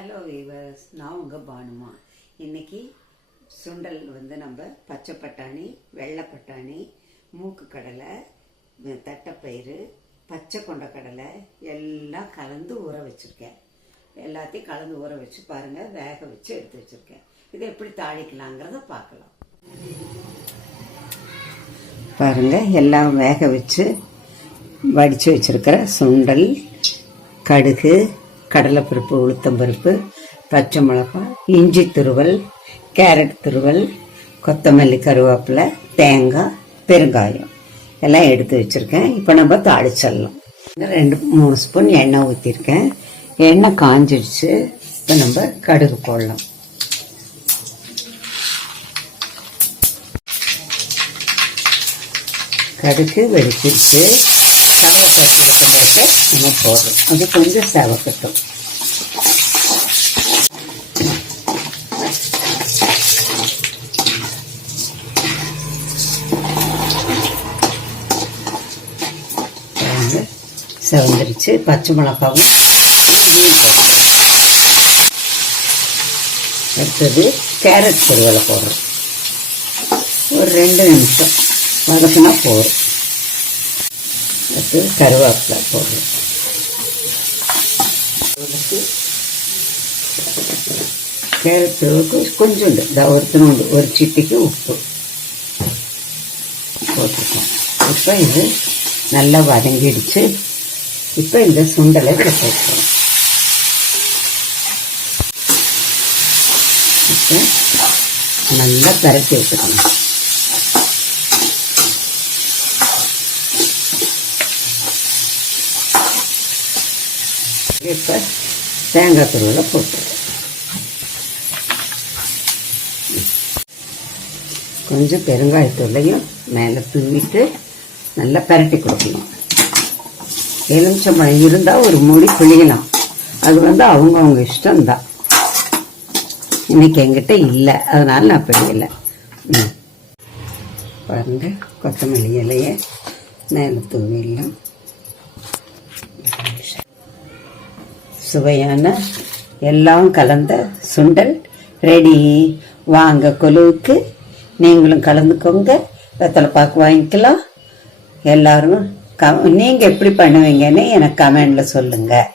Hello viewers, நான் உங்கள் பானுமா. இன்றைக்கி சுண்டல் நம்ம பச்சை பட்டாணி, வெள்ளை பட்டாணி, மூக்கு கடலை, தட்டைப்பயிறு, பச்சை கொண்ட கடலை எல்லாம் கலந்து ஊற வச்சுருக்கேன். எல்லாத்தையும் கலந்து ஊற வச்சு பாருங்கள், வேக வச்சு எடுத்து வச்சுருக்கேன். இதை எப்படி தாளிக்கலாங்கிறத பார்க்கலாம். பாருங்கள், எல்லாம் வேக வச்சு வடித்து வச்சுருக்கிற சுண்டல், கடுகு, கடலைப்பருப்பு, உளுத்தம்பருப்பு, பச்சை மிளகாய், இஞ்சி துருவல், கேரட் துருவல், கொத்தமல்லி, கருவேப்பிலை, தேங்காய், பெருங்காயம் எல்லாம் எடுத்து வச்சுருக்கேன். இப்போ நம்ம தாளிச்சிடலாம். 2-3 ஸ்பூன் எண்ணெய் ஊற்றிருக்கேன். எண்ணெய் காஞ்சிடுச்சு. இப்போ நம்ம கடுகு போடலாம். கடுகு வெடிச்சிருச்சு. கடலைப்பருப்பு நம்ம போடுறோம். அது கொஞ்சம் செவக்கட்டும். செவந்துருச்சு. பச்சை மிளகாவும் இஞ்சியும் போடுறோம். அடுத்தது கேரட் துருவலை போடுறோம். ஒரு 2 நிமிஷம் வதக்கினா போதும். அடுத்து கருவேப்பிலை போடுறோம். கேரட் துருவுக்கு கொஞ்சோண்டு ஒரு சிட்டிக்கு உப்பு போட்டிருக்கோம். இப்போ இது நல்லா வதங்கிடுச்சு. இப்போ இந்த சுண்டலை இதில் போட்டுருவோம். இப்போ நல்லா பரட்டி வச்சுக்கணும். இப்போ தேங்காய் துருவலை போட்டுருவோம். கொஞ்சம் பெருங்காயத்தூளையும் மேலே தூவிட்டு நல்லா பரட்டி கொடுக்கணும். எலுமிச்சம்பழம் இருந்தால் ஒரு மூடி புளியலாம். அது அவங்கவுங்க இஷ்டம்தான். இன்னைக்கு என்கிட்ட இல்லை, அதனால நான் பிடிக்கலை. பாருங்க, கொத்தமல்லி இலையை மேலே தூவிடலாம். சுவையான எல்லாம் கலந்த சுண்டல் ரெடி. வாங்க கொலுவுக்கு, நீங்களும் கலந்துக்கோங்க. வெத்தலை பாக்கு வாங்கிக்கலாம். எல்லாரும் நீங்கள் எப்படி பண்ணுவீங்கன்னு எனக்கு கமெண்டில் சொல்லுங்கள்.